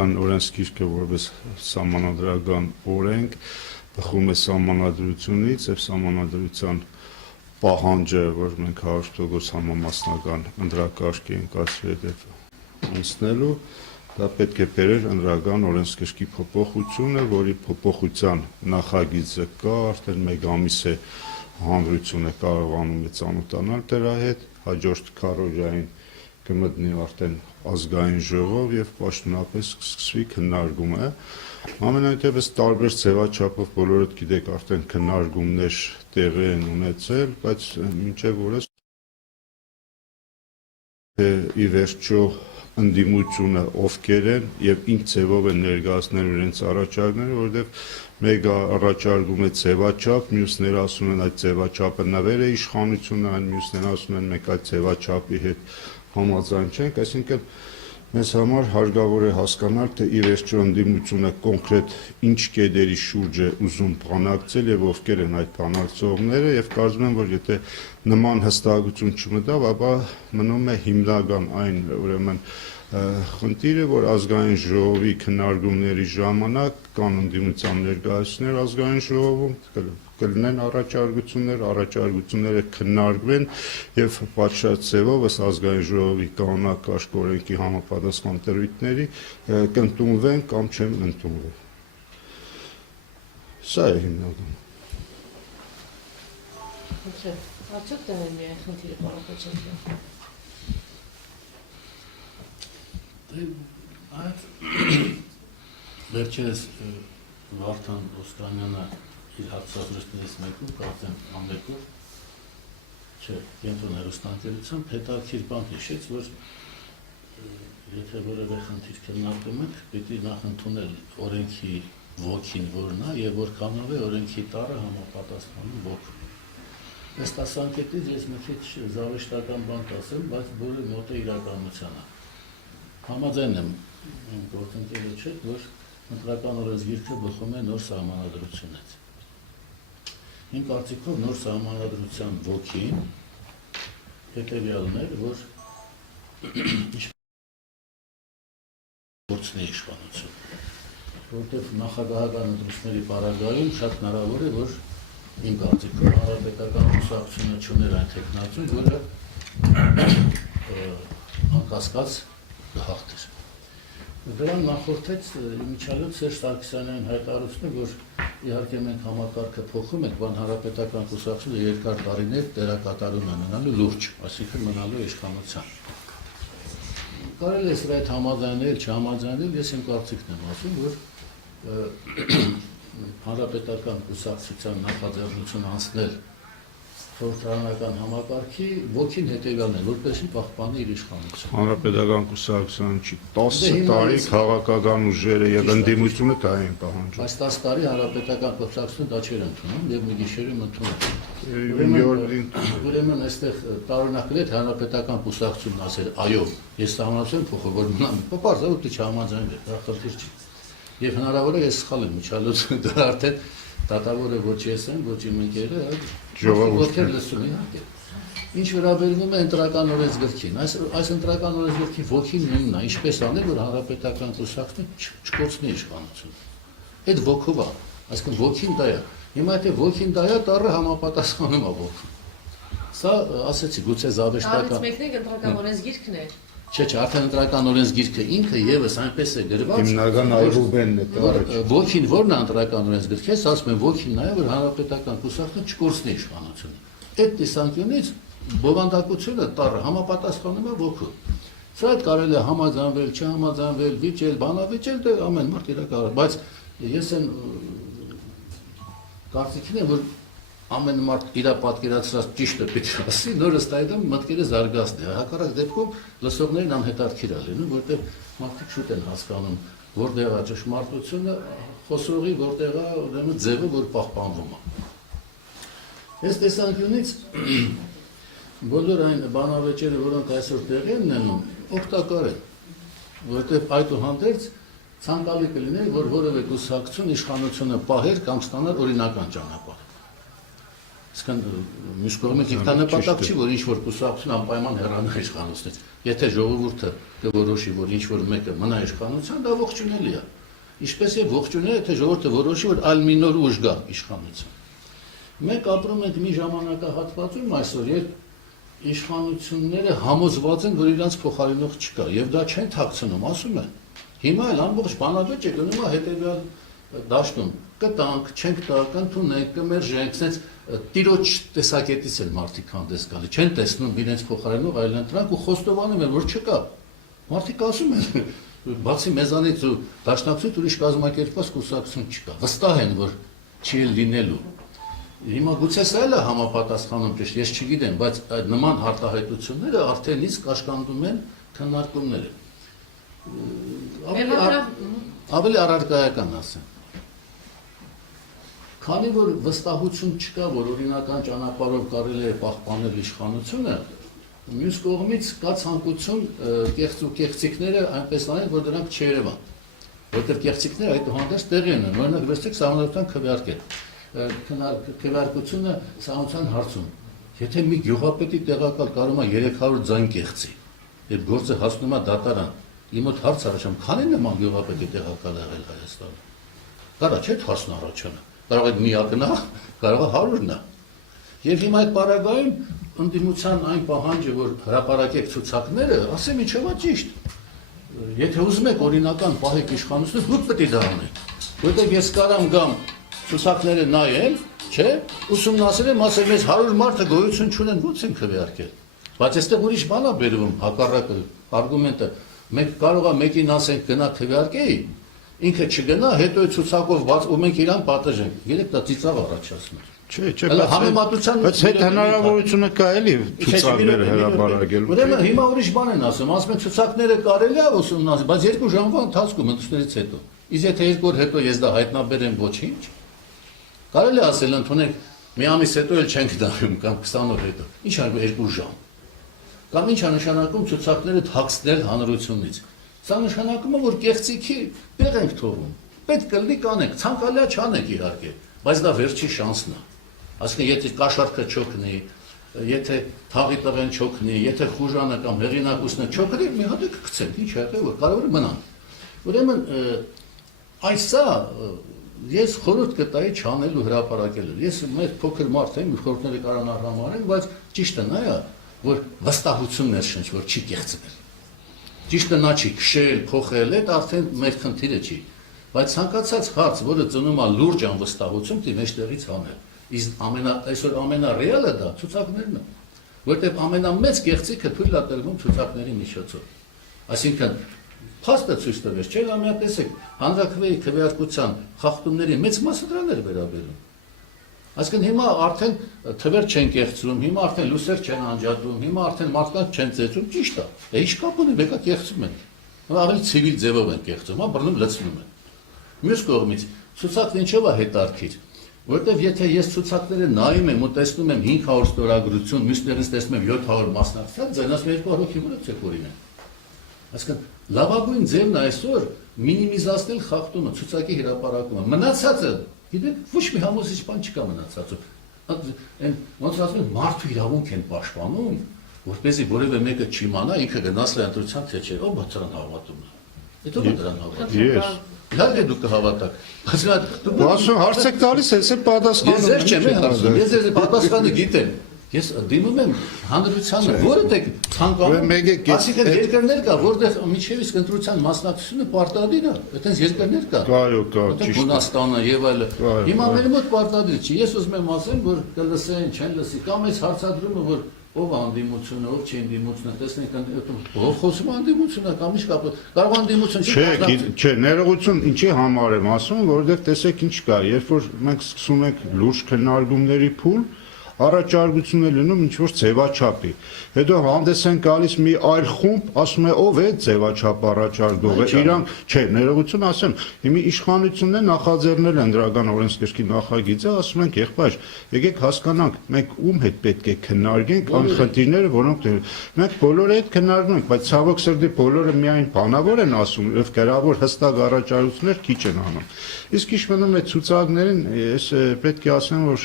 Օրենսգիրքը որպես սահմանադրական օրենք բխում է սահմանադրությունից եւ սահմանադրության պահանջը, որ մենք 100% համամասնական ընտրակարգ ենք ասել եւ անցնելու, դա պետք է բերեր ընտրական օրենսգրքի փոփոխությունը, որի փոփոխության նախագիծը կա, արդեն 1 ամիս է հանրությունը կարողանում է ծանոթանալ դրա հետ, հաջորդ քառօրյային կմտնի արդեն ազգային ժողով եւ պաշտոնապես կսկսվի քննարկումը։ Ամենայնտեպս տարբեր ձևաչափով բոլորդ գիտեք արդեն քննարկումներ տեղի են ունեցել, բայց մինչեւ օրս ի վերջո ընդդիմությունը ովքեր են եւ ինչ ձևով են ներկայացնել իրենց առաջարկները, որովհետեւ մեկը առաջարկում է ձևաչափ, մյուսները ասում են այդ ձևաչափը նվեր է իշխանությունը, այն մյուսները ասում են մենք այդ ձևաչափի հետ համաձայն չենք, այսինքն մեզ համար հարկավոր է հասկանալ, թե ի վերջո ընդդիմությունը կոնկրետ ինչ կետերի շուրջ է ուզում բանակցել եւ ովքեր են այդ բանակցողները եւ կարծում եմ, որ եթե նման հստակություն չմտավ, ապա մնում է հիմնական այն ուրեմն խնդիրը, որ ազգային ժողովի քննարկումների ժամանակ կան ընդդիմության ներկայացուցիչներ ազգային ժողովում, կլինեն առաջարկությունները քննարկվեն եւ պատշաճ ձևով ըստ ազգային ժողովի կանոնակարգ օրենքի համապատասխան տերույթների կընդունվեն կամ չեն ընդունվի։ Սա է հիմնական։ Արդյոք դա է միայն խնդիրը Պարապեչյանը։ Այդ վերջերս Վարդան Օսկանյանը իր հատվածությունից մեկում կարծեմ ամերիկով չէ, կենտրոն հեռուստաընկերությամբ հետաքրքիր բան հիշեց, որ եթե որևէ խնդիր քննարկում ենք, պետք է նախ ընդունել օրենքի ոգին որն է եւ որքանով է օրենքի տարը համապատասխանում ոգու։ Այս տեսանկյունից ես մի քիչ զավեշտական բան կասեմ, բայց որը մոտ է իրականությանը։ Համաձայն եմ գործընկերոջ հետ, որ ընտրական օրենսգիրքը բխում է նոր սահմանադրությունից։ Իմ կարծիքով նոր սահմանադրության ոգին հետևյալն էր, որ գործնի իշխանություն, որտեղ նախագահական ընտրությունների պարագայում շատ հնարավոր է, որ իմ կարծիքով հանրապետական կուսակցությունը չուներ այն թեկնածուն, որը անկասկած հաղթեր։ Դրան նախորդեց իմիջիայլոց Սերժ Սարգսյանն հայտարարությունը, որ իհարկե մենք համակարգը փոխում ենք, բան հանրապետական կուսակցությունը երկար տարիներ դերակատարում է մնալու լուրջ, այսինքն մնալու իշխանության։ Կարելի է սրա հետ համաձայնել, չհամաձայնել, ես իմ կարծիքն եմ ասում, որ հանրապետական կուսակցության նախաձեռնություն անցնել խորհրդարանական համակարգի ոգին հետևյալն է, որպեսզի պահպանի իր իշխանությունը։ Հանրապետական կուսակցության չի 10 տարի քաղաքական ուժերը եւ ընդդիմությունը դա են պահանջում։ Այս 10 տարի հանրապետական կուսակցությունը դա չէր ընդունում եւ մի գիշերում ընդունում։ Ուրեմն այստեղ տարօրինակ է հանրապետական կուսակցությունն ասել, այո, ես սահմանադրություն փոխում, որ մնամ, պարզ է, որ չհամաձայնվի, դա խնդիր չի։ Եվ հնարավոր է ես սխալ եմ միջալոցում, դա արդեն դատավոր է ոչ ես եմ, ոչ իմ ընկերը, ովքեր լսում իհարկե։ Ինչ վերաբերվում է ընտրական օրենսգրքին, այս ընտրական օրենսգրքի ոգին նույնն է, ինչպես անել, որ հանրապետական կուսակցությունը չկորցնի իշխանությունը։ Այդ ոգով է, այսինքն ոգին դա է։ Հիմա եթե ոգին դա է, տառը համապատասխանում է ոգուն։ Սա ասեցի, գուցե զավեշտական։ Արից մեկն է ընտրական օրենսգիրքն է։ Չէ, արդեն ընտրական օրենսգիրքը ինքը եւս այնպես է գրված։ Հիմնական այրուբենն է դա։ Ոգին ո՞րն է ընտրական օրենսգիրքը, ես ասում եմ ոգին նա է, որ հանրապետական կուսակցությունը չկորցնի իշխանությունը։ Այդ տեսանկյունից բովանդակությունը տառը համապատասխանում է ոգու։ Սա հետ կարելի է համաձայնվել, չհամաձայնվել, վիճել, բանավիճել, դե ամեն մարդ իր կարող, բայց ես այն կարծիքին եմ, որ ամեն մարդ իր պատկերացրած ճիշտը պետք է ասի, նոր ըստ այդմ մտքերը զարգացնի։ Հակառակ դեպքում լսողներին անհետաքրքիր է լինում, որտեղ մարդիկ շուտ են հասկանում, որտեղ է ճշմարտությունը, խոսողի որտեղ է ուրեմն ձևը, որ պահպանվում է։ Այս տեսանկյունից բոլոր այն բանավեճերը, որոնք այսօր տեղի են ունենում, օգտակար են, որտեղ այդուհանդերձ ցանկալի կլիներ, որ որևէ կուսակցություն իշխանությունը պահեր կամ ստանար օրինական ճանապարհ։ Իսկան մյուս կողմից ինքնանպատակ չի, որ ինչ-որ կուսակցություն անպայման հեռանա իշխանությունից։ Եթե ժողովուրդը կորոշի, որ ինչ-որ մեկը մնա իշխանության, դա ողջունելի է։ Ինչպես է ողջունելի, եթե ժողովուրդը որոշի, որ այլ մի նոր ուժ գա իշխանության։ Մենք ապրում ենք մի ժամանակահատվածում այսօր, երբ իշխանությունները համոզված են, որ իրանց փոխարինող չկա, եւ դա չեն թաքցնում, ասում են։ Հիմա էլ ամբողջ բանավեճը գնում է հետեւյալ դաշտում. կտանք, չենք տա, կընդունենք, կմերժենք, sense տիրոջ տեսակետից են մարդիկ հանդես գալի, չեն տեսնում իրենց փոխարինող այլ ընտրանք ու խոստովանում են, որ չկա։ Մարդիկ ասում են, բացի մեզանից ու դաշնակցությունից ուրիշ կազմակերպված կուսակցություն չկա։ Վստահ են, որ չի լինելու։ Հիմա գուցե սա էլ է համապատասխանում ճիշտ, ես չգիտեմ, բայց այդ նման արտահայտությունները արդեն իսկ կաշկանդում են քննարկումները։ Ավելի առարկայական ասեմ։ Քանի որ վստահություն չկա, որ օրինական ճանապարհով կարելի է պահպանել իշխանությունը, մյուս կողմից կա ցանկություն կեղծիկները այնպես անել, որ դրանք չերևան։ Որտեղ կեղծիկները այդուհանդերձ տեղի են, օրինակ վերցրեք սահմանադրական քվեարկությունը սահմանության հարցում։ Եթե մի գյուղապետի տեղակալ կարող է 300 ձայն կեղծի, եւ գործը հասնում է դատարան, իմ մոտ հարց առաջանում, քանի նման գյուղապետի տեղակալ եղել Հայաստանում։ Կարա չէ հասնա առաջանա։ Կարող է միակնա, կարող է 100-նա։ Եվ հիմա այդ պարագայում ընդդիմության այն պահանջը, որ հրապարակեք ցուցակները, ասեմ ինչով է ճիշտ։ Եթե ուզում եք օրինական պահեք իշխանությունը, դուք պետք է դա անեք։ Որտեղ ես կարամ գամ ցուցակները նայեմ, չէ, ուսումնասիրեմ, ասեմ, ես 100 մարդը գոյություն չունեն, ո՞նց են քվեարկել։ Բայց այստեղ ուրիշ բան է բերվում, հակառակը արգումենտը, մենք կարող է մեկին ասենք գնա քվեարկեի, ինքը չգնա, հետո այդ ցուցակով բաց ու մենք իրան պատժենք։ Երեք դա ծիծաղ առաջացնում է։ Չէ, բայց այդ հնարավորությունը կա էլի ցուցակները հրապարակելու։ Ուրեմն հիմա ուրիշ բան են ասում, ասում են ցուցակները կարելի է ուսումնասիրել, բայց 2 ժամվա ընթացքում ընդուշներից հետո։ Իսկ եթե 2 օր հետո ես դա հայտնաբերեմ ոչինչ, կարելի է ասել ընդունեք մի ամիս հետո էլ չենք դառնում կամ 20 օր հետո։ Ինչ ա 2 ժամ։ Կամ ինչ է նշանակում ցուցակները թաքցնել հանրությունից։ Սա նշանակում է, որ կեղծիքի տեղ ենք թողում։ Պետք է լի կանենք, ցանկալի է չանենք իհարկե, բայց դա վերջի շանսն է։ Այսինքն եթե կաշառքը չոքնի, եթե թաղի տղեն չոքնի, եթե խուժանը կամ հեղինակուսնը չոքնի, մի հատ կգցենք, ինչ է, որ կարող է մնան։ Ուրեմն այսա ես խորհուրդ կտայի չանելու հրապարակելու։ Ես մեր փոքր մարդ եմ, խորհուրդները կարան արհամարեն, բայց ճիշտը նա է, որ վստահությունն է շնչ, որ չի կեղծվել։ Ճիշտը նա չի քշել, փոխել, այդ արդեն մեր խնդիրը չի։ Բայց ցանկացած հարց, որը ծնում է լուրջ անվստահություն, դի մեջտեղից անել։ Իսկ այսօր ամենառեալը դա ցուցակներն են, որտեղ ամենամեծ կեղծիքը թույլ է տրվում ցուցակների միջոցով։ Այսինքն փաստը ցույց տվեց, չէ՞ լամյա տեսեք, հանրաքվեի քվեարկության խախտումների մեծ մասը դրան էր վերաբերում։ Այսինքն հիմա արդեն թվեր չեն կեղծում, հիմա արդեն լուսեր չեն անջատում, հիմա արդեն մարդկանց չեն ծեծում, ճիշտ է։ Ինչ կապ ունի, մեկը կեղծում են։ Ավելի ցիվիլ ձևով են կեղծում, հա, բռնում լցնում են։ Մյուս կողմից ցուցակն ինչով է հետարքիր, որտեվ եթե ես ցուցակները նայում եմ ու տեսնում եմ 500 ստորագրություն, մյուսներից տեսնում եմ 700 մասնակցած, ձենաս 200 հոգի որը չեք օրինեն։ Այսինքն լավագույն ձևն այսօր մինիմիզացնել խախտումը, ցուցակի հրապարակումը։ Մնացածը, գիտեք, ոչ մի համոզիչ բան չկա մնացածով։ Այն ոնց ասում են, մարդու իրավունք են պաշտպանում, որպեսզի որևէ մեկը չիմանա, ինքը գնաց լեանտրության թե չէ, ով դրան հավատում է։ Հետո դրան հավատում։ Ես Իհարկե դուք կհավատաք։ Բայց դուք ասում հարց եք տալիս, ես էլ պատասխանում եմ։ Ես չեմ ասում, ես պատասխանը գիտեմ։ Ես դիմում եմ հանրությանը, որը դեք ցանկանում։ Այսինքն երկրներ կա, որտեղ միջև իսկ ընտրության մասնակցությունը պարտադիր է։ Այդտենց երկրներ կա։ Այո, կա, ճիշտ։ Հունաստանը եւ այլը։ Հիմա մեր մոտ պարտադիր չի։ Ես ուզում եմ ասեմ, որ կլսեն, չեն լսի, կամ այս հարցադրումը, որ ով անդիմությունը, ով չի անդիմությունը, տեսնենք ով խոսում անդիմությունը, կամ ինչ կապ։ Կարող անդիմություն չի։ Չէ, ներողություն ինչի համար եմ ասում, որովհետեւ տեսեք ինչ կա, երբ որ մենք սկսում ենք լուրջ քննարկումների փուլ, առաջարկություն է լինում ինչ որ ձևաչափի։ Հետո հանդես են գալիս մի այլ խումբ, ասում է ով է ձևաչափ առաջարկողը։ Իրանք, չէ, ներողություն ասեմ, հիմա իշխանությունն է նախաձեռնել ընդրական օրենսգրքի նախագիծը, ասում են եղբայր, եկեք հասկանանք, մենք ում հետ պետք է քննարկենք այն խնդիրները, որոնք մենք բոլորը հետ քննարկում ենք, բայց ցավոք սրտի բոլորը միայն բանավոր են ասում, եւ գրավոր հստակ առաջարկություններ քիչ են անում։ Իսկ ինչ մնում է ցուցակներին, ես պետք է ասեմ, որ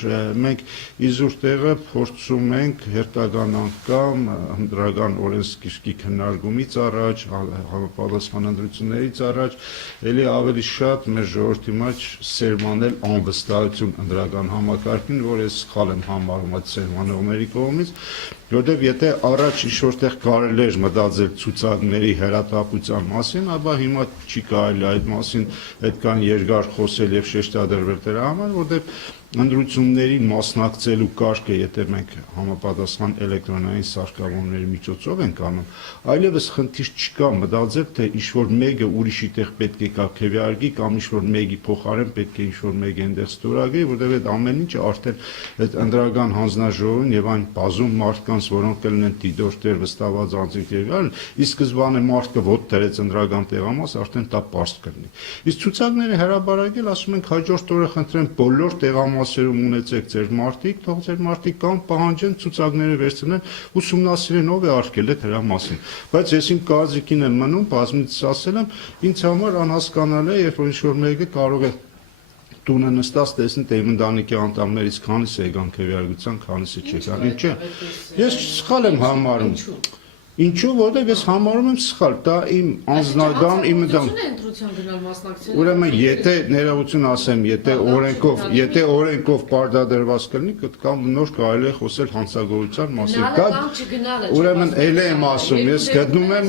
մենք իզուր տեղը փորձում ենք հերթական անգամ ընդրական օրենսգիրքի քննարկումից առաջ, համապատասխան ընտրություններից առաջ, ելի ավելի շատ մեր ժողովրդի մեջ սերմանել անվստահություն ընդրական համակարգին, որ ես սխալ եմ համարում այդ սերմանողների կողմից, որտեղ եթե առաջ ինչ-որտեղ կարելի էր մտածել ցուցակների հերատապության մասին, ապա հիմա չի կարելի այդ մասին այդքան երկար խոսել եւ շեշտադրվել դրա համար, որտեղ ընտրություններին մասնակցելու կարգը, եթե մենք համապատասխան էլեկտրոնային սարքավորումների միջոցով ենք անում, այլևս խնդիր չկա մտածել, թե ինչ-որ մեկը ուրիշի տեղ պետք է կա քվեարկի կամ ինչ-որ մեկի փոխարեն պետք է ինչ-որ մեկը այնտեղ ստորագրի, որտեղ այդ ամեն ինչը արդեն այդ ընդրական հանձնաժողովին եւ այն բազում մարդկանց, որոնք կլինեն դիտորդներ, վստահված անձինք եւ այլն, ի սկզբանե մարդը ոտ դրեց ընդրական տեղամաս, արդեն դա պարզ կլինի։ Իսկ ցուցակները հրաբարակել, ասում ենք հաջորդ օրը խնդրեմ բոլոր տեղամասերում ունեցեք ձեր մարդիկ, թող ձեր մարդիկ կամ պահանջեն ցուցակները վերցնեն, ուսումնասիրեն ով է արկել այդ դրա մասին։ Բայց ես իմ կարծիքին եմ մնում, բազմիցս ասել եմ, ինձ համար անհասկանալի է, երբ որ ինչ-որ մեկը կարող է տունը նստած տեսնի, թե իմ ընտանիքի անդամներից քանիսը եկան քվեարկության, քանիսը չեկան, ինչ է։ Ես սխալ եմ համարում։ Ինչու, որտեղ ես համարում եմ սխալ, դա իմ անձնական իմ Ուրեմն եթե ներողություն ասեմ, եթե օրենքով պարտադրված կլինի, կամ նոր կարելի է խոսել հանցագործության մասին։ Ուրեմն էլ եմ ասում, ես գտնում եմ,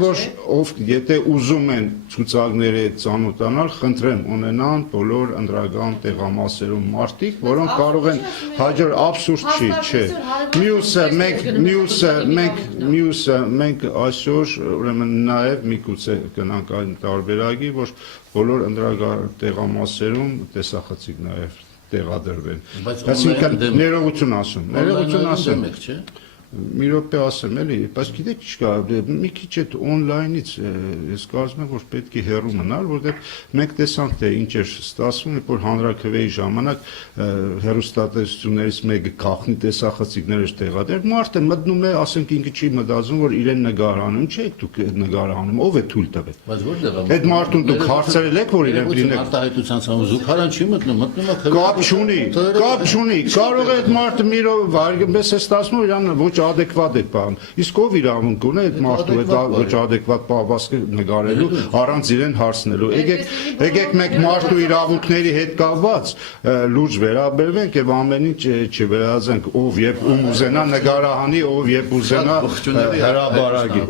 որ ով եթե ուզում են ցուցակների հետ ծանոթանալ, խնդրեմ ունենան բոլոր ընդրական տեղամասերում մարդիկ, որոնք կարող են հաջոր абսուրդ չի, չէ։ Մյուսը մենք այսօր ուրեմն նաև միգուցե գնանք այն տարբերակի, որ բոլոր ընդրական տեղամասերում տեսախցիկ նաև տեղադրվեն։ Այսինքն ներողություն ասում, մի րոպե ասեմ էլի, բայց գիտեք ինչ կա, մի քիչ այդ on-line-ից ես կարծում եմ, որ պետք է հեռու մնալ, որովհետև մենք տեսանք, թե ինչ էր ստացվում, երբ որ հանրաքվեի ժամանակ հեռուստատեսություններից մեկը գաղտնի տեսախցիկներ էր տեղադրել, մարդը մտնում է, ասենք ինքը չի մտածում, որ իրեն նկարանում, ինչ եք դուք նկարանում, ով է թույլ տվել։ Այդ մարդուն դուք հարցրել եք, որ իրեն լինեք արտահայտության ցանց զուգարան չի մտնում է կապ չունի, կարող է այդ մարդը մի վայրկենպես է ստացվում, իրան ոչ adekvat է բան։ Իսկ ով իրավունք ունի այդ մարդու այդ ոչ adekvat պահվածքը նկարելու առանց իրեն հարցնելու։ Եկեք մենք մարդու իրավունքների հետ կապված լուրջ վերաբերվենք եւ ամեն ինչ չվերածենք ով եւ ում ուզենա նկարահանի, ով եւ ուզենա հրաբարակի։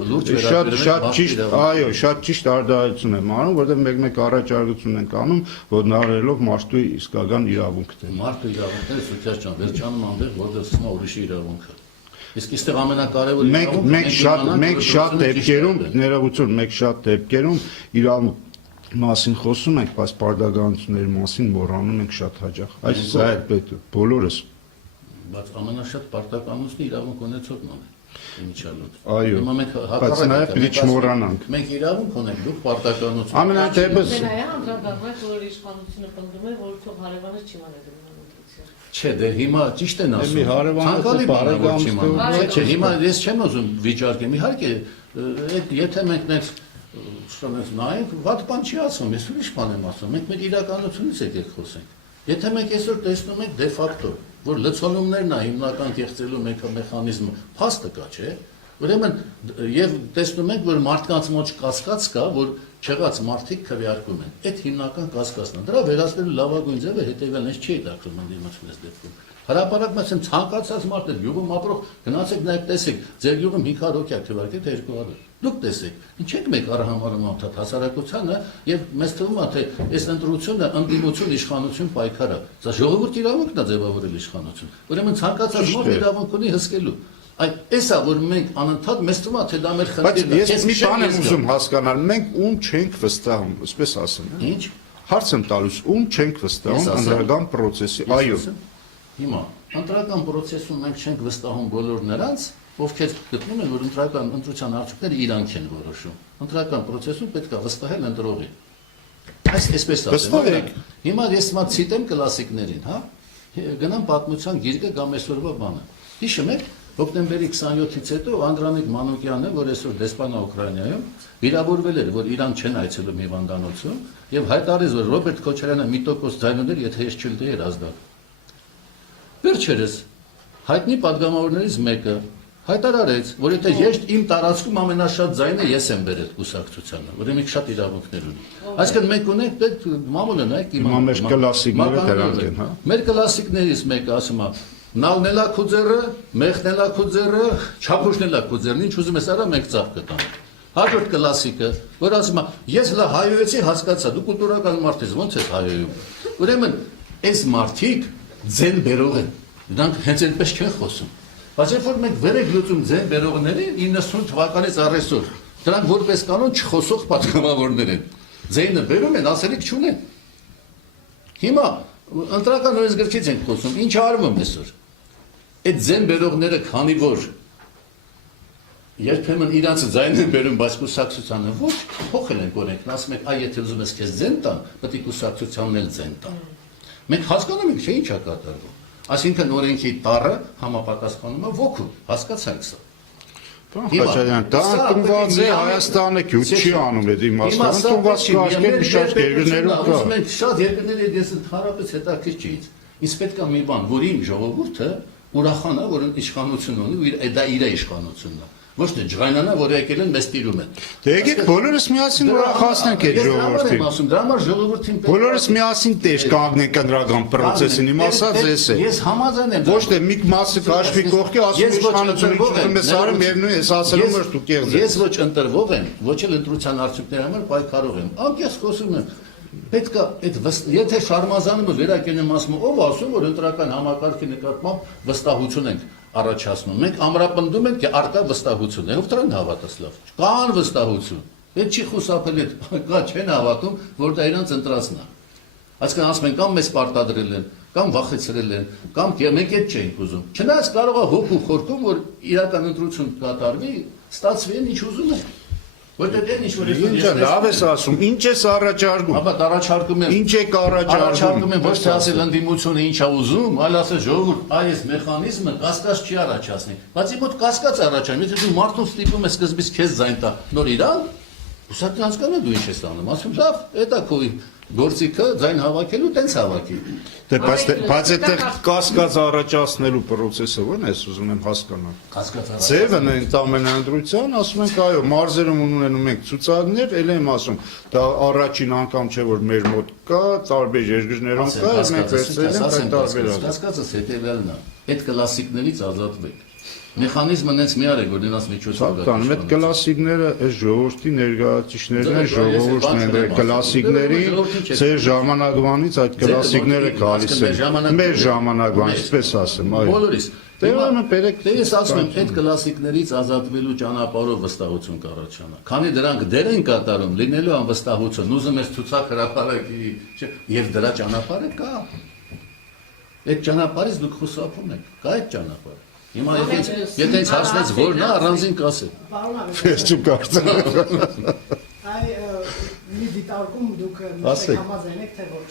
Շատ ճիշտ, այո, շատ ճիշտ արտահայտություն եմ անում, որովհետեւ մեկ առաջարկություն ենք անում, որ նարելով մարդու իսկական իրավունքն է։ Մարդու իրավունքները սուտյաց չան, վերջանում անտեղ, որտեղ սկսում է ուրիշի իրավունքը։ Իսկ այստեղ ամենակարևորը մենք շատ դեպքերում ներողություն, մենք շատ դեպքերում իրավունք մասին խոսում ենք, բայց պարտականությունների մասին մոռանում ենք շատ հաճախ։ Այս սա է պետք բոլորս։ Բայց ամենաշատ պարտականությունը իրավունք ունեցողն է։ Այո, բայց նաև պիտի չմոռանանք։ Մենք իրավունք ունենք, դուք պարտականություն։ Ամենատեպս որ իշխանությունը պնդում է, որ թող հարևանը չիմանա դրանց։ Չէ, դե հիմա ճիշտ են ասում։ Ցանկալի բառը չէ, հիմա ես չեմ ուզում վիճարկեմ։ Իհարկե, եթե մենք շնորհես նայենք, վատ բան չի ասում, ես ուրիշ բան եմ ասում։ Մենք մեր իրականությունից եկեք խոսենք։ Եթե մենք այսօր տեսնում ենք դե ֆակտո, որ լցոնումներն է հիմնական կեղծելու մեխանիզմը, փաստը կա, չէ՞։ Ուրեմն եւ տեսնում ենք, որ մարդկանց մոտ կասկած կա, որ չեղած մարդիկ քվեարկում են։ Այդ հիմնական կասկածն է։ Դրա վերացնելու լավագույն ձևը հետեւելն է, չի դակում ընդդիմացնես դեպքում։ Հրապարակ մասն ցանկացած մարդը յուղում ապրող գնացեք նաև տեսեք, ձեր յուղում 500 հոգի քվեարկեք թե 200։ Դուք տեսեք, ինչ եք մեկ առհամարում անդադ հասարակությանը եւ մեզ թվում է թե այս ընտրությունը ընդդիմություն իշխանություն պայքարը։ Սա ժողովուրդ իրավունքն է ձևավորել իշխանություն։ Ուրեմն ցանկացած մարդ իրավունք ունի հսկելու։ Այսա որ մենք անընդհատ մեզ թվում է թե դա մեր խնդիրն է։ Բայց ես մի բան եմ ուզում հասկանալ, մենք ում չենք վստահում, այսպես ասեմ։ Ինչ։ Հարց եմ տալիս, ում չենք վստահում ընդրական process-ի։ Այո։ Հիմա ընտրական process-ում մենք չենք վստահում բոլոր նրանց, ովքեր գտնում են, որ ընտրական ընտրության արդյունքները իրանք են որոշում։ Ընտրական process-ում պետք է վստահել ընտրողին։ Այսպես ասեմ։ Հիմա ես ցիտեմ կլասիկներին, հա։ Գնամ պատմության գիրկը կամ այսօրվա բանը։ Հիշում եք, հոկտեմբերի 27-ից հետո Անդրանիկ Մանուկյանը, որ այսօր դեսպան Ուկրաինայում, վիրավորվել էր, որ Իրան չեն այցելում հիվանդանոցում, եւ հայտարարեց, որ Ռոբերտ Քոչարյանը մի տոկոս ձայն ուներ, եթե ես չլդեի ազդակ։ Վերջերս հայտնի падգամավորներից մեկը հայտարարեց, որ եթե ես իմ տարածքում ամենաշատ ձայնը ես եմ բերել կուսակցությանը, ուրեմն շատ իրավունքներ ունի։ Այսինքն մենք ունենք պետք մամուլը նայեք Հիմա մեր կլասիկները դրանք են, հա։ Մեր կլասիկներից մեկը ասում է. «Նալնելա քուձերը, մեղնելա քուձերը, չափուշնելա քուձերն, ինչ ուզում ես արա, մենք ծաղ կտանք»։ Հաջորդ կլասիկը, որ ասում է. «Ես հլա հայոյեցի, հասկացա, դու կուլտուրական մարդ ես, ո՞նց ես հայոյում»։ Ուրեմն այս մարդիկ ձեն բերող են, դրանք հենց այնպես չեն խոսում։ Բայց երբ որ մենք վեր ենք լուծում ձեն բերողներին 90 թվականից առեսօր, դրանք որպես կանոն չխոսող պատգամավորներ են։ Ձայնը բերում են, ասելիք չունեն։ Հիմա ընտրական օրենսգրքից ենք խոսում, ինչ արվում է այսօր։ Այդ ձեն բերողները, քանի որ երբեմն իրանց ձայնն են բերում, բայց կուսակցությանը ոչ, փոխել են օրենքն, ասում եք, այ եթե ուզում ես քեզ ձեն տան, պետք է կուսակցությանն էլ ձեն տան։ Մենք հասկանում ենք, չէ՞ ինչ է կատարվում։ Այսինքն օրենքի տառը համապատասխանում է ոգու, հասկացանք սա։ Խաչարյան, դա ընդունված է Հայաստանը քյուչ չի անում այդ իմաստով, ընդունված կարգեր շատ երկրներում կա։ Ուզում ենք շատ երկրների ես ընդհանրապես հետաքրքիր։ Իսկ պետք է մի բան, որ իմ ժողովուրդը ուրախանա, որ իշխանություն ունի ու դա իր իշխանությունն է։ Ոչ թե ջղայնանա, որ եկել են մեզ տիրում են։ Դե եկեք բոլորս միասին ուրախացնենք այդ ժողովրդին։ Դրա համար ժողովրդին բոլորս միասին տեղ կանգնենք ընտրական process-ին, իմ ասած էս է։ Ես համաձայն եմ։ Ոչ թե մի մասը քաշվի կողքի ասում իշխանությունը ուզում ես արում եւ նույն ես ասելու որ դու կեղծ ես։ Ես ոչ ընտրվող եմ, ոչ էլ ընտրության արդյունքների համար պայքարող եմ։ Անկեղծ խոսում եմ։ Պետք է այդ եթե շարմազանումը վերակենում ասում ով ասում որ ընտրական համակարգի նկատմամբ վստահություն ենք առաջացնում։ Մենք ամրապնդում ենք արտա վստահություն։ Ով դրան հավատաս լավ։ Կան վստահություն։ Այդ չի խուսափել կա չեն հավատում, որ դա իրանց ընտրածն է։ Այսինքն ասում են կամ մեզ պարտադրել են, կամ վախեցրել են, կամ մենք այդ չենք ուզում։ Չնայած կարող է հոգու խորքում, որ իրական ընտրություն կատարվի, ստացվի ինչ ուզում են։ Որտեղ այն ինչ որ Ինչ լավ ես ասում, ինչ ես առաջարկում։ Ապա առաջարկում եմ։ Ինչ եք առաջարկում։ Ոչ թե ասել ընդդիմությունը ինչ է ուզում, այլ ասել ժողովուրդ, այս մեխանիզմը կասկած չի առաջացնի։ Բացի մոտ կասկած առաջանում, եթե դու մարդուն ստիպում ես սկզբից քեզ ձայն տա, նոր իրան, ուսակն հասկանում դու ինչ ես անում, ասում լավ, դա քո գործիքը ձայն հավաքելու տենց հավաքի։ Դե բայց այդտեղ կասկած առաջացնելու process-ը ո՞րն է, ուզում եմ հասկանալ։ Կասկած Ձևն է ընդամենանդրության, ասում ենք այո, մարզերում ունենում ենք ցուցակներ, ել եմ ասում, դա առաջին անգամ չէ որ մեր մոտ կա, տարբեր երկրներում կա, մենք վերցրել ենք տարբերակ։ Կասկածը հետևյալն է, այդ կլասիկներից ազատվեք։ Մեխանիզմը նենց մի արեք, որ դրանց միջոցով Կան, այդ կլասիկները այս ժողովրդի ներկայացուցիչներն են, ժողովուրդն են, կլասիկներին ձեր ժամանակվանից այդ կլասիկները գալիս են։ Մեր ժամանակվանից, այսպես ասեմ, այո։ Բոլորիս։ Դե բերեք։ Դե ես ասում եմ, այդ կլասիկներից ազատվելու ճանապարհով վստահություն կառաջանա։ Քանի դրանք դեր են կատարում, լինելու անվստահություն, ուզում ես ցուցակ հրապարակի, եւ դրա ճանապարհը կա։ Այդ ճանապարհից դուք խուսափում եք, կա այդ ճանապարհը։ Հիմա եթե ինձ հասնեց որն է, առանձին կասեք։ Վերջում կարծեմ։ Այ մի դիտարկում դուք համաձայն եք թե ոչ։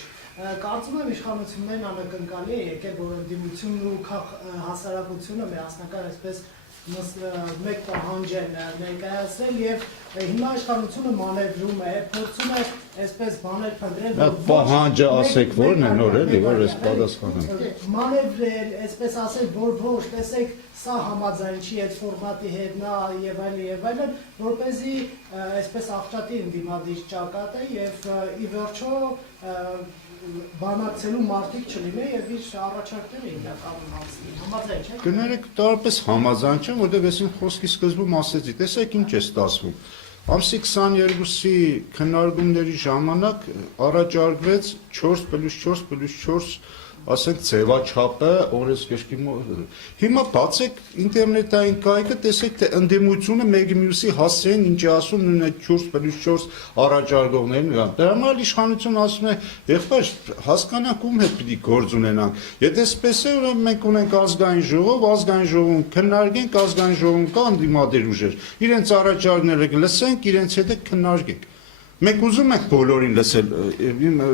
Կարծում եմ իշխանություններն անակնկալի է եկել, որ ընդդիմությունն ու հասարակությունը միասնական այսպես մեկ պահանջ են ներկայացրել եւ հիմա իշխանությունը մանևրում է, փորձում է այսպես բաներ փնտրել։ Պահանջը ասեք որն է նոր էլի, որ ես պատասխանեմ։ Մանևրել, այսպես ասել, որ ոչ, տեսեք, սա համաձայն չի այդ ֆորմատի հետ նա եւ այլն, որպեսզի այսպես աղճատի ընդդիմադիր ճակատը եւ ի վերջո բանակցելու մարդիկ չլինեն եւ իր առաջարկները իրականում հասնի։ Համաձայն չեք։ Կներեք տարպես համաձայն չեմ, որտեղ ես իմ խոսքի սկզբում ասեցի, տեսեք ինչ է ստացվում։ Ամսի 22-ի քննարկումների ժամանակ առաջարկվեց 4+4+4 ասենք ձևաչափը օրենսգրքի հիմա բացեք ինտերնետային կայքը, տեսեք թե ընդդիմությունը մեկի մյուսի հասցեին ինչ ասում նույն այդ 4+4 առաջարկողներն իրան։ Դրա համար իշխանությունը ասում է, եղբայր, հասկանանք ում հետ պիտի գործ ունենանք։ Եթե այսպես է, ուրեմն մենք ունենք ազգային ժողով, ազգային ժողովում քննարկենք, ազգային ժողովում կա ընդդիմադիր ուժեր։ Իրենց առաջարկները լսենք, իրենց հետ քննարկենք։ Մենք ուզում ենք բոլորին լսել,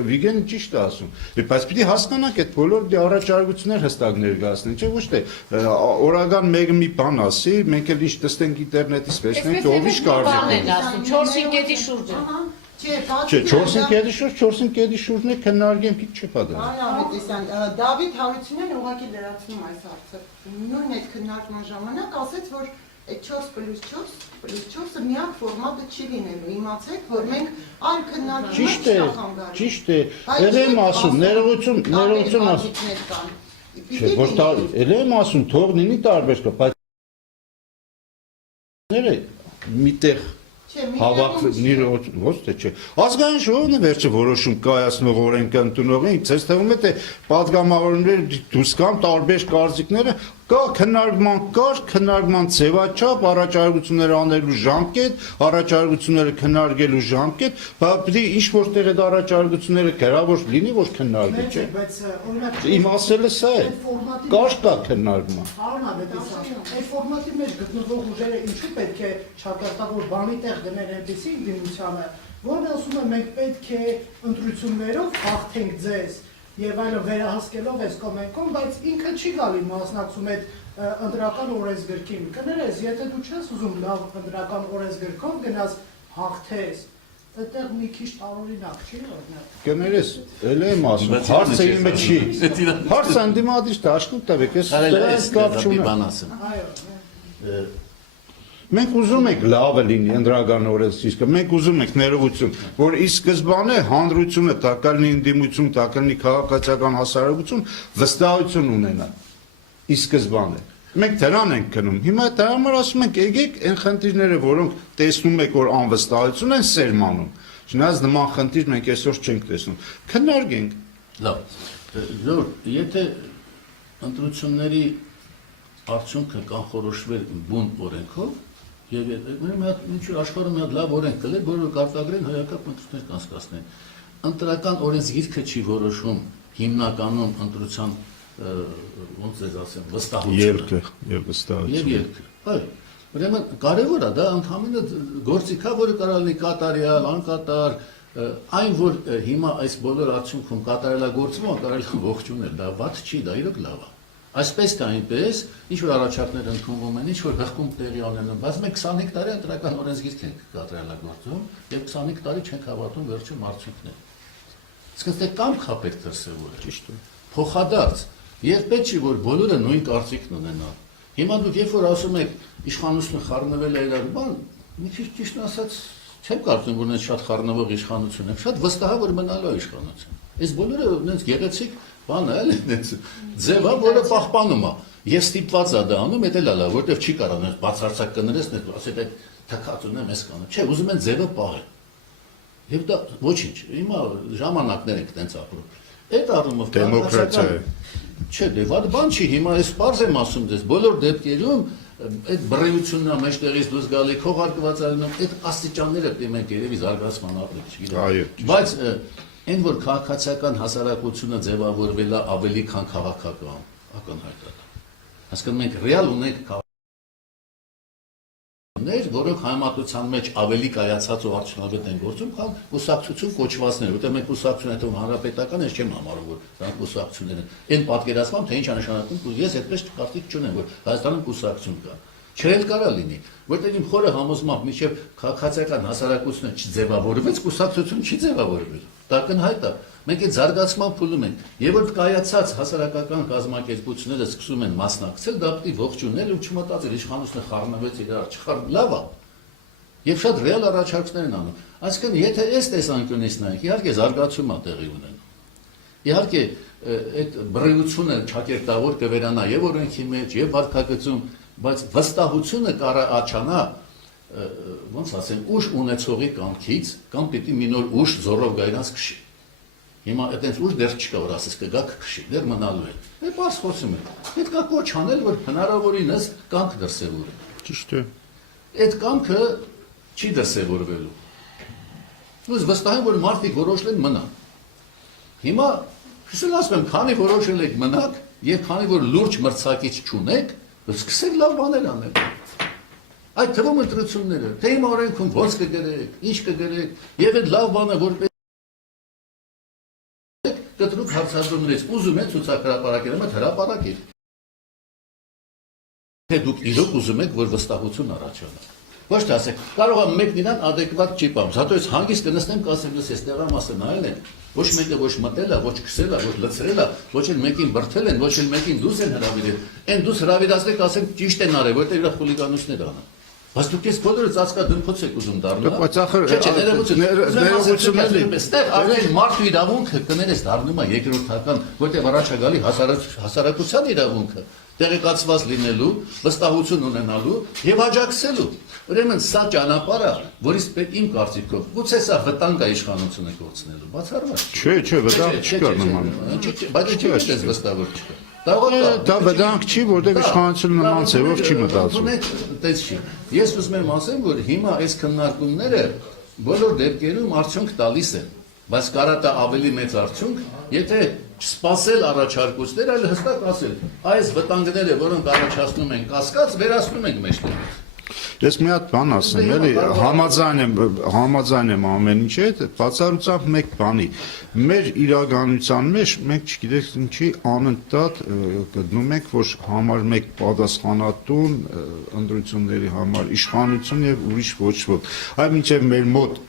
Վիգենը ճիշտ է ասում, բայց պիտի հասկանանք այդ բոլոր առաջարկություններ հստակ ներկայացնեն, չէ՞ ոչ թե օրական մեկը մի բան ասի, մենք էլ ինչ տեսնենք ինտերնետից վերցնենք, ով ինչ կարծիք ունի։ 4-5 կետի շուրջ է։ Չէ, 4-5 կետի շուրջն է քննարկենք, ինչ չփա դա։ Այո, Ավետիսյան, Դավիթ Հարությունյանը ուղղակի լրացնում այս հարցը։ Նույն այդ քննարկման ժամանակ ասեց, որ այդ 4+4+4-ը միակ ֆորմատը չի լինելու։ Իմացեք, որ մենք այլ քննարկում Ճիշտ է, ելեմ ասում, ներողություն ասում։ Չէ, ոչ դա, ելեմ ասում, թող լինի տարբեր կա, բայց միտեղ հավաքվի ոչ թե չէ։ Ազգային ժողովն է վերջը որոշում կայացնող օրենքը ընդունողին, ցես թվում է թե պատգամավորները դուրս կան տարբեր կարծիքները, կա քննարկման ձևաչափ, առաջարկություններ անելու ժամկետ, առաջարկությունները քննարկելու ժամկետ, բայց ինչ որտեղ այդ առաջարկությունները գրավոր լինի, որ քննարկի, չէ։ Բայց օրինակ իմ ասելը սա է։ Կա քննարկման։ Պարոն Ավետիսյան, այդ ֆորմատի մեջ գտնվող ուժերը ինչու պետք է չակարտավոր բանի տեղ դնել այնպեսի դիմությանը, որն ասում է մենք պետք է ընտրություններով հաղթենք ձեզ եւ այլն վերահսկելով այս կոմենկոն, բայց ինքը չի գալի մասնակցում այդ ընտրական օրենսգրքին։ Կներես, եթե դու չես ուզում լավ ընտրական օրենսգրքով գնաս հաղթես, այդտեղ մի քիչ տարօրինակ չի օրինակ։ Կներես, էլ եմ ասում, հարցը իմը չի։ Հարցը ընդդիմադիր դաշտում տվեք, ես դրանց կապ չունեմ։ Այո։ Մենք ուզում ենք լավը լինի ընդրական օրենսգիրքը, մենք ուզում ենք ներողություն, որ ի սկզբանե հանրությունը, տակալնի ընդդիմություն, տակալնի քաղաքացիական հասարակություն վստահություն ունենա։ Ի սկզբանե։ Մենք դրան ենք գնում։ Հիմա դա համար ասում ենք, եկեք այն խնդիրները, որոնք տեսնում եք, որ անվստահություն են սերմանում։ Չնայած նման խնդիր մենք այսօր չենք տեսնում։ Քննարկենք։ Լավ, եթե ընտրությունների արդյունքը կանխորոշվեր բուն օրենքով, եւ մի հատ ինչ աշխարհում մի հատ լավ օրենք կլեր, որը կարտագրեն հայկական ընտրություններ կանցկացնեն։ Ընտրական օրենսգիրքը չի որոշում հիմնականում ընտրության ոնց ես ասեմ, վստահությունը։ Ելքը եւ վստահությունը։ Եվ ելքը։ Այո։ Ուրեմն կարևոր է դա ընդհանրապես գործիք է, որը կարող լինի կատարյալ, անկատար, այն որ հիմա այս բոլոր արդյունքում կատարելագործվում է, կարելի է ողջունել, դա ված չի, դա իրոք լավ է։ Այսպես թե այնպես, ինչ որ առաջարկներ ընդունվում են, ինչ որ հղկում տեղի ունենում, բայց մենք 25 տարի ընտրական օրենսգիրք ենք կատարելագործում եւ 25 տարի չենք հավատում վերջում արդյունքներին։ Իսկ դե կամ խապեք դրսևորել։ Ճիշտ է։ Փոխադարձ, եւ պետք չի որ բոլորը նույն կարծիքն ունենան։ Հիմա դուք երբ որ ասում եք իշխանությունը խառնվել է իրար բան, մի քիչ ճիշտ ասած չեմ կարծում որ այնպես շատ խառնվող իշխանություն է, շատ վստահ որ մնալու է իշխանություն։ Այս բոլորը այնպես գեղեցիկ բան է, այնպես ձևա, որը պահպանում է։ Ես ստիպված եմ դա անում, դա լավ է, որտեվ չի կարող այնպես բացարձակ կներես, ասել այդ թքածուն եմ ես կանում։ Չէ, ուզում են ձևը պահել։ Եվ դա ոչինչ, հիմա ժամանակներ ենք տենց ապրում։ Այդ առումով դեմոկրատիա է։ Չէ, դե վատ բան չի, հիմա ես պարզ եմ ասում դες, բոլոր դեպքերում այդ բռնությունն է մեջտեղից դուրս գալի, քողարկված ալնում, այդ աստիճանները դեմենք երևի զարգացման ապրիչ, գիտեմ։ Բայց այն որ քաղաքացիական հասարակությունը ձևավորվել է ավելի քան քաղաքական, ակնհայտ է։ Հասկանում ենք ռեալ ունենք որոնք համատության մեջ ավելի կայացած ու արդյունավետ են գործում, քան կուսակցություն կոչվածներ, որտեղ մենք կուսակցություն հետո հանրապետական ես չեմ համարում, որ դրանք կուսակցություններ են։ Այն պատկերացմամբ թե ինչ է նշանակում, ես այդպես կարծիք չունեմ, որ Հայաստանում կուսակցություն կա։ Չել կարա լինի, որտեղ իմ խորը համոզմամբ մինչև քաղաքացիական հասարակությունը չձևավորվեց, կուսակցություն չի ձևավորվել։ Դա ակնհայտ է։ Մենք այդ զարգացման փուլում ենք, եւ որ կայացած հասարակական կազմակերպությունները սկսում են մասնակցել, դա պետք է ողջունել ու չմտածել իշխանությունը խառնվեց իրար, չխառն լավ է։ Եվ շատ ռեալ առաջարկներ են անում։ Այսինքն, եթե այս տեսանկյունից նայենք, իհարկե զարգացում է տեղի ունենում։ Իհարկե, այդ բռնությունը ճակերտավոր կվերանա եւ օրենքի մեջ, եւ վարքագծում, բայց վստահությունը կարա աչանա, ոնց ասեմ, ուժ ունեցողի կամքից, կամ պիտի մի նոր ուժ զորով գայրանց քշի։ Հիմա այտենց ուժ դեռ չկա, որ ասես կգա կքշի, դեռ մնալու է։ Դե պարզ խոսում է։ Պետք է կոչ անել, որ հնարավորինս կամք դրսևորի։ Ճիշտ է։ Այդ կամքը չի դրսևորվելու։ Ուզ վստահ եմ, որ մարդիկ որոշել են մնան։ Հիմա քսել ասում եմ, քանի որոշել եք մնաք եւ քանի որ լուրջ մրցակից չունեք, սկսեք լավ բաներ անել։ Այդ թվում ընտրությունները, թե հիմա օրենքում ոնց կգրեք, ինչ կգրեք, եւ այդ լավ բանը որ կտրուկ հարցադրումներից ուզում եք ցուցակրապարակել, այդ հրապարակել։ Թե դուք իրոք ուզում եք, որ վստահություն առաջանա։ Ոչ թե ասեք, կարող է մեկն իրան adekvat չի պահում։ Հատո ես հանգիստ կնստեմ կասեմ, լսես, տեղամասը նայել են, ոչ մեկը ոչ մտել է, ոչ քսել է, ոչ լցրել է, ոչ էլ մեկին բրդել են, ոչ էլ մեկին դուս են հրավիրել։ Այն դուս հրավիրածեք ասենք ճիշտ են արել, որտեղ իր խուլիգանություններ անում։ Բայց դուք ես բոլորը ծածկա դմփոց եք ուզում դառնալ։ Բայց ախր ներողություններ, այստեղ արդեն մարդու իրավունքը կներես դառնում է երկրորդական, որտեղ առաջ է գալի հասարակության իրավունքը, տեղեկացված լինելու, վստահություն ունենալու եւ աջակցելու։ Ուրեմն սա ճանապարհը, որից պետք իմ կարծիքով, գուցե սա վտանգ է իշխանությունը կորցնելու, բացառված Չէ, վտանգ չկա նման։ Բայց չի այդպես վստահ չկա։ Դա վտանգ չի, որտեղ իշխանությունը նման ձևով չի մտածում։ Այդպես չի։ Ես ուզում եմ ասեմ, որ հիմա այս քննարկումները բոլոր դեպքերում արդյունք տալիս են, բայց կարա դա ավելի մեծ արդյունք, եթե չսպասել առաջարկություններ, այլ հստակ ասել, այս վտանգները, որոնք առաջացնում են կասկած, վերացնում ենք մեջտեղից։ Ես մի հատ բան ասեմ, էլի համաձայն եմ ամեն ինչի հետ, բացառությամբ մեկ բանի։ Մեր իրականության մեջ մենք չգիտենք ինչի անընդհատ գտնում ենք, որ համար մեկ պատասխանատուն ընտրությունների համար իշխանություն եւ ուրիշ ոչ ոք։ Այլ մինչեւ մեր մոտ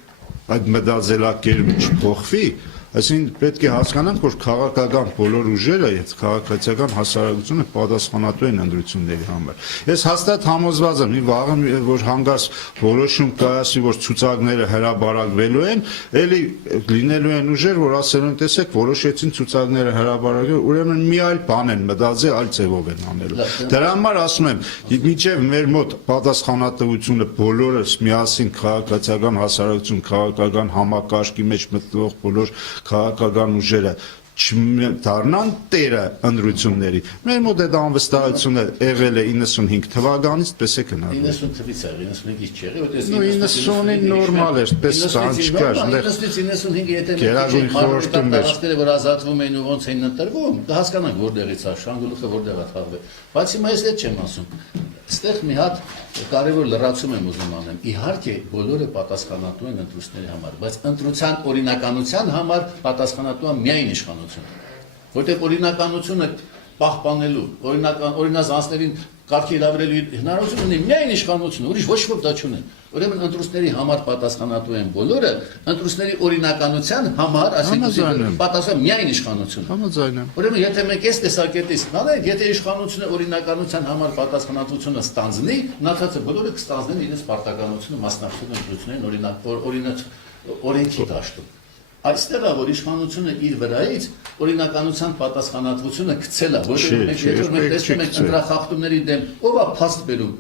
այդ մտածելակերպը չփոխվի, այսինքն պետք է հասկանանք, որ քաղաքական բոլոր ուժերը եւ քաղաքացիական հասարակությունը պատասխանատու են ընտրությունների համար։ Ես հաստատ համոզված եմ, վաղը որ հանգած որոշում կայացի, որ ցուցակները հրաբարակվելու են, ելի լինելու են ուժեր, որ ասելու են, տեսեք, որոշեցին ցուցակները հրաբարակել, ուրեմն մի այլ բան են մտածել, այլ ձևով են անելու։ Դրա համար ասում եմ, մինչեւ մեր մոտ պատասխանատվությունը բոլորս միասին քաղաքացիական հասարակություն, քաղաքական համակարգի մեջ մտնող բոլոր քաղաքական ուժերը չդառնան տերը ընտրությունների։ Մեր մոտ այդ անվստահությունը եղել է 95 թվականից, պես է գնալ։ 90 թվականից է, 95-ից չէ, որտես 90-ին նորմալ էր, պես բան չկար, 95-ը եթե գերագույն խորհրդում էր, որ ազատվում էին ու ոնց էին ընտրվում, կհասկանանք որտեղից է, շանգուլուխը որտեղ է թաղվել։ Բայց հիմա ես այդ չեմ ասում։ Այստեղ մի հատ կարևոր լրացում եմ ուզում անեմ։ Իհարկե բոլորը պատասխանատու են ընտրությունների համար, բայց ընտրության օրինականության համար պատասխանատու է միայն իշխանությունը։ Որտեղ օրինականությունը պահպանելու, օրինազանցներին կարգի հրավիրելու հնարավորություն ունի միայն իշխանությունը, ուրիշ ոչ ոք դա չունի։ Ուրեմն ընտրությունների համար պատասխանատու են բոլորը, ընտրությունների օրինականության համար, այսինքն պատասխան միայն իշխանությունը։ Համաձայն եմ։ Ուրեմն եթե մենք այս տեսակետից նայենք, եթե իշխանությունը օրինականության համար պատասխանատվությունը ստանձնի, մնացածը բոլորը կստանձնեն իրենց պարտականությունը մասնակցելու ընտրություններին օրենքի դաշտում։ Այստեղ է, որ իշխանությունը իր վրայից օրինականության պատասխանատվությունը գցել է, որտեղ մենք եթե մենք տեսնում ենք ընտրախախտումների դեմ, ով է փաստ բերում,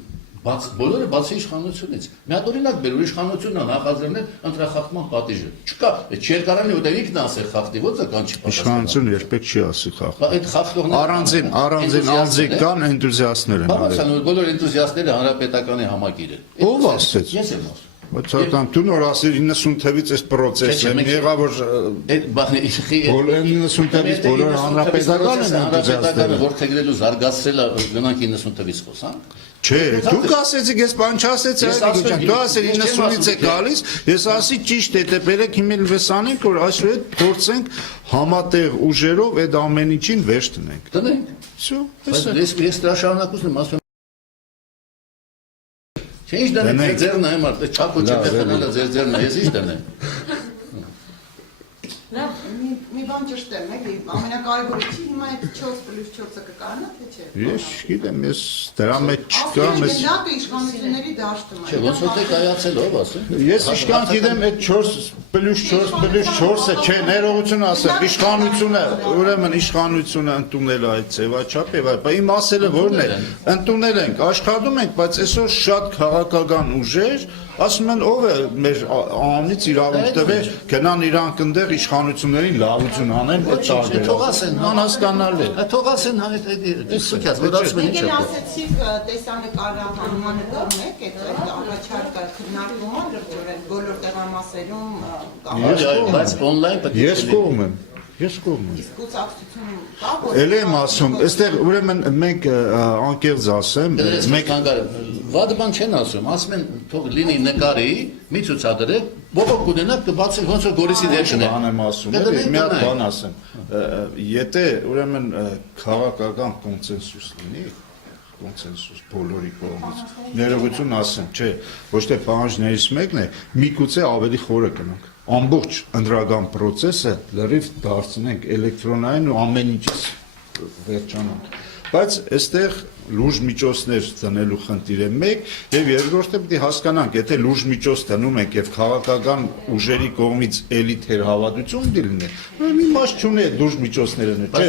բոլորը բացի իշխանությունից։ Մի հատ օրինակ բերում, իշխանությունն է նախաձեռնել ընտրախախտման պատիժը։ Չկա, չէր կարելի ուտել ինքն ասել խախտի, ո՞նց է կան չի պատասխան։ Իշխանությունը երբեք չի ասի խախտի։ Այդ խախտողները առանձին անձիկ կան, էնտուզիաստներ են։ Բավական բոլոր էնտուզիաստները հանրապետականի համակիր են։ Ո՞վ ասեց։ Ես եմ ասում։ Բայց դու նոր ասել 90 թվից այս process-ը եղավ որ այդ բանը բոլոր 90 թվից բոլոր հանրապետական են հանրապետականը ворթեգրելու զարգացրելը գնանք 90 թվից խոսանք։ Չէ, դուք ասեցիք, ես բան չասեցի, դու ասել 90-ից է գալիս, ես ասի ճիշտ է, դե բերեք հիմա լվեսանենք, որ այսուհետ փորձենք համատեղ ուժերով այդ ամեն ինչին վերջ տնենք։ Տնենք։ Всё, Բայց ես դրա շարունակությունն եմ ասում Չէ, ինչ դնենք, ձեր ձերն է մարդ, չափը չտեխնալը ձեր ձերն է, ես ինչ դնեմ։ Մի բան ճշտեմ, էլի, ամենակարևորը չի հիմա այդ 4+4-ը կկարանա, թե չէ։ Ես գիտեմ, ես դրա մեջ չկա, ես Ասում իշխանությունների դաշտում է։ Չէ, ոնց որ կայացել ով ասում։ Ես իշքան գիտեմ այդ 4+4+4-ը չէ, ներողություն ասեմ, իշխանությունը, ուրեմն իշխանությունը ընդունել է այդ ձևաչափ եւ այլ, իմ ասելը որն է, ընդունել ենք, աշխատում ենք, բայց այսօր շատ քաղաքական ուժեր Ասում են ով է մեր անունից իրավունք տվել գնան իրանք ընդեղ իշխանություններին լավություն անեն այդ տարբեր։ Թողասեն անհասկանալի։ Թողասեն սուքյաց որ ասում են Եկել ինչ է։ ասեցիք տեսանկարը հանմանը կողմեք, այդ առաջարկը քննարկվում է լրջորեն բոլոր տեղամասերում Բայց on-line պետք է։ Ես կողմ եմ։ Ես կողմ եմ։ իսկ կուսակցություն կա, որ Էլ եմ ասում, այստեղ ուրեմն մենք անկեղծ ասեմ, Մենք վատ բան չեն ասում են թող լինի նկարի, մի ցուցադրեք, բողոք կունենաք կբացեք ոնց որ Գորիսի դեպքն է։ բան եմ ասում, մի հատ բան ասեմ։ Եթե ուրեմն քաղաքական կոնսենսուս լինի, կոնսենսուս բոլորի կողմից, ներողություն ասեմ, չէ, ոչ թե պահանջներից մեկն է, միգուցե ավելի խորը կնանք։ Ամբողջ ընդրական process-ը լրիվ դարձնենք էլեկտրոնային ու ամեն ինչից վերջանանք։ Բայց այստեղ լուրջ միջոցներ դնելու խնդիր է մեկ եւ երկրորդը պետք է հասկանանք, եթե լուրջ միջոց դնում ենք եւ քաղաքական ուժերի կողմից էլի թերհավատություն դիլնի, մի մաս չունի լուրջ միջոցները, չէ,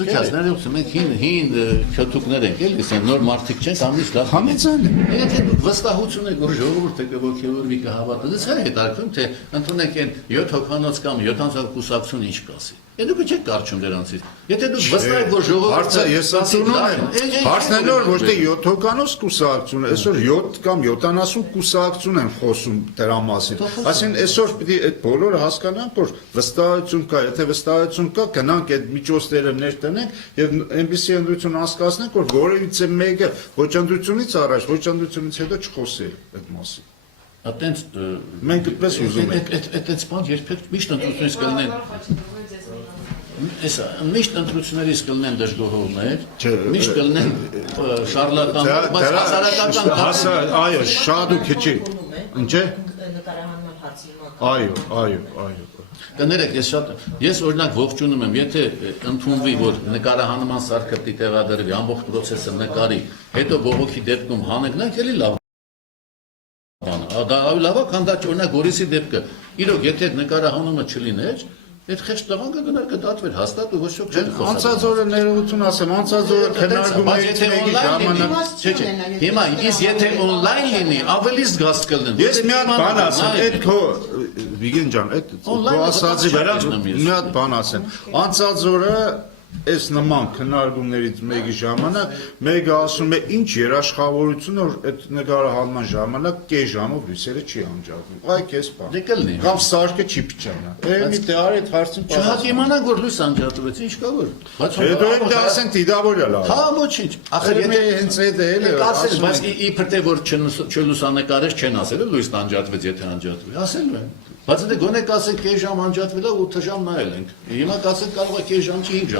Սուքյաց ներողություն, մենք հին քյոթուկներ ենք, էլի, ասեն նոր մարդիկ չեն, ամիս լավ։ Համաձայն եմ։ Եթե դուք վստահություն եք, որ ժողովուրդը կողքեվորվի կհավատա, դες է հետարքում, թե ընդունեք այն 7 հոգանոց կամ 70 կուսակցություն ինչ կասի։ Եթե դուք չեք կարճում դրանցից։ Եթե դուք վստահ եք, որ ժողովուրդը ես ընդունում եմ, հարցն է որ ոչ թե 7 հոգանոց կուսակցություն, այսօր 7 կամ 70 կուսակցություն են խոսում դրա մասին։ Այսինքն այսօր պիտի այդ բոլորը հասկանան, որ վստահություն կա, եթե վստահություն կա, գնանք այդ միջոցները ներտնենք եւ այնպեսի ընդրություն հասկացնենք, որ որևիցե մեկը ոչ ընդրությունից առաջ, ոչ ընդրությունից հետո չխոսի այդ մասին։ Այդտենց Մենք այդպես ուզում ենք։ Այդտենց բան երբեք միշտ ընտրությունից կլինեն։ Էսա միշտ ընտրություններից կլինեն դժգոհողներ, միշտ կլինեն շարլատաններ, բայց հասարակական այո, շատ ու քիչ։ Ինչ է։ նկարահանման հարցի մոտ։ Այո։ Կներեք, ես օրինակ ողջունում եմ, եթե ընդունվի, որ նկարահանման սարքը պիտի տեղադրվի, ամբողջ process-ը նկարի, հետո բողոքի դեպքում հանենք, էլի լավ։ Դա ավելի լավ է, քան դա օրինակ Գորիսի դեպքը։ Իրոք, եթե նկարահանումը չլիներ, այդ խեղճ տղան կգնար կդատվեր հաստատ ու ոչ ոք չէր խոսում։ Անցած օրը ներողություն ասեմ, անցած օրը քննարկում էինք մեկի ժամանակ։ Հիմա իսկ եթե on-line լինի, ավելի զգաստ կլինեն։ Ես մի հատ բան ասեմ, այդ քո Վիգեն ջան, այդ քո ասածի վրա մի հատ բան ասեմ։ Անցած օրը այս նման քննարկումներից մեկի ժամանակ մեկը ասում է ինչ երաշխավորություն որ այդ նկարահանման ժամանակ կես ժամով լույսերը չի անջատվում։ Այ քեզ բան։ Դե կլինի։ Կամ սարքը չի փչանա։ Մի տեղ այդ հարցին Չհատ իմանանք որ լույս անջատվեց, ինչ կա որ։ Բայց հետո էլ դա ասեն դիդավորյալ է։ Հա, ոչինչ։ Ախր Եթե հենց այդ է էլի ասել, բայց իբր թե որ չլուսանկարես չեն ասել, լույսն անջատվեց, եթե անջատվի։ Ասել են։ Բայց դե գոնե կասեք կես ժամ անջատվել է 8 ժամ նայել ենք։ Հիմա կասեք կարող է կես ժամ չի 5 ժամ